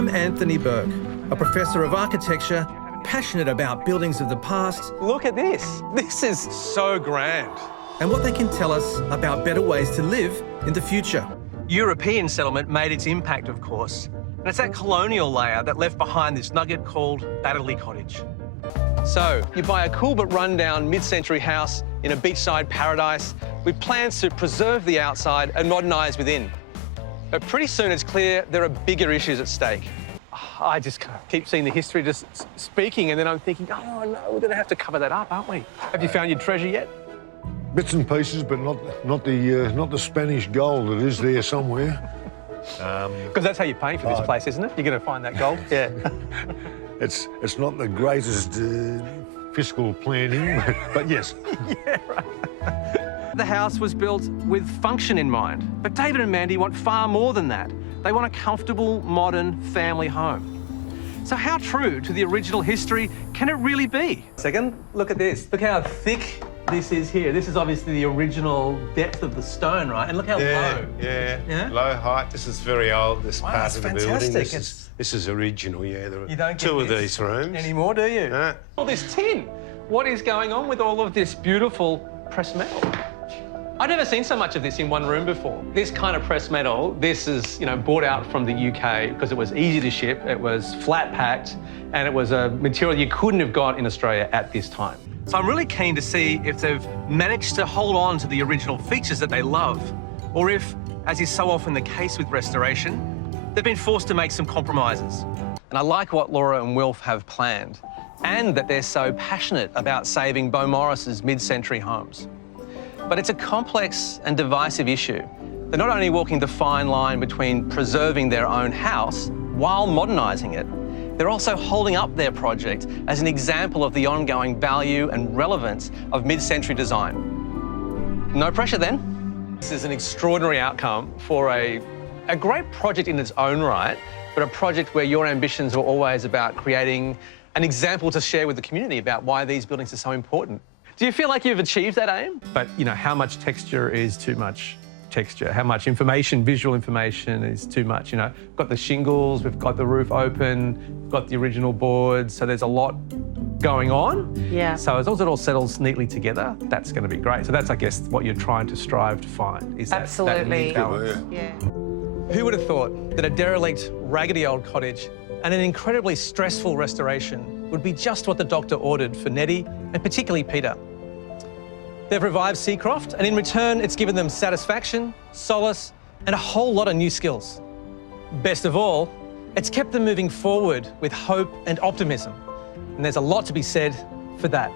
I'm Anthony Burke, a professor of architecture, passionate about buildings of the past. Look at this. This is so grand. And what they can tell us about better ways to live in the future. European settlement made its impact, of course. And it's that colonial layer that left behind this nugget called Baddeley Cottage. So, you buy a cool but run-down mid-century house in a beachside paradise with plans to preserve the outside and modernise within. But pretty soon it's clear there are bigger issues at stake. I just keep seeing the history just speaking, and then I'm thinking, oh no, we're going to have to cover that up, aren't we? Have you found your treasure yet? Bits and pieces, but not the Spanish gold that is there somewhere. Because that's how you're paying for this place, isn't it? You're going to find that gold? Yeah. It's not the greatest fiscal planning, but yes. Yeah, right. The house was built with function in mind, but David and Mandy want far more than that. They want a comfortable, modern family home. So how true to the original history can it really be? Second, look at this. Look how thick this is here. This is obviously the original depth of the stone, right? And look how low. Yeah, low height. This is very old, this part of the building. Fantastic. This is original, yeah. There You don't are get two of this these rooms. anymore, do you? No. All this tin. What is going on with all of this beautiful pressed metal? I've never seen so much of this in one room before. This kind of pressed metal, this is, brought out from the UK because it was easy to ship, it was flat packed, and it was a material you couldn't have got in Australia at this time. So I'm really keen to see if they've managed to hold on to the original features that they love, or if, as is so often the case with restoration, they've been forced to make some compromises. And I like what Laura and Wilf have planned, and that they're so passionate about saving Beaumaris's mid-century homes. But it's a complex and divisive issue. They're not only walking the fine line between preserving their own house while modernising it, they're also holding up their project as an example of the ongoing value and relevance of mid-century design. No pressure then. This is an extraordinary outcome for a great project in its own right, but a project where your ambitions were always about creating an example to share with the community about why these buildings are so important. Do you feel like you've achieved that aim? But, how much texture is too much texture? How much information, visual information, is too much? We've got the shingles, we've got the roof open, we've got the original boards, so there's a lot going on. Yeah. So as long as it all settles neatly together, that's going to be great. So that's, I guess, what you're trying to strive to find, is that Absolutely. balance. Yeah. Who would have thought that a derelict, raggedy old cottage and an incredibly stressful restoration would be just what the doctor ordered for Nettie, and particularly Peter? They've revived Seacroft, and in return, it's given them satisfaction, solace, and a whole lot of new skills. Best of all, it's kept them moving forward with hope and optimism. And there's a lot to be said for that.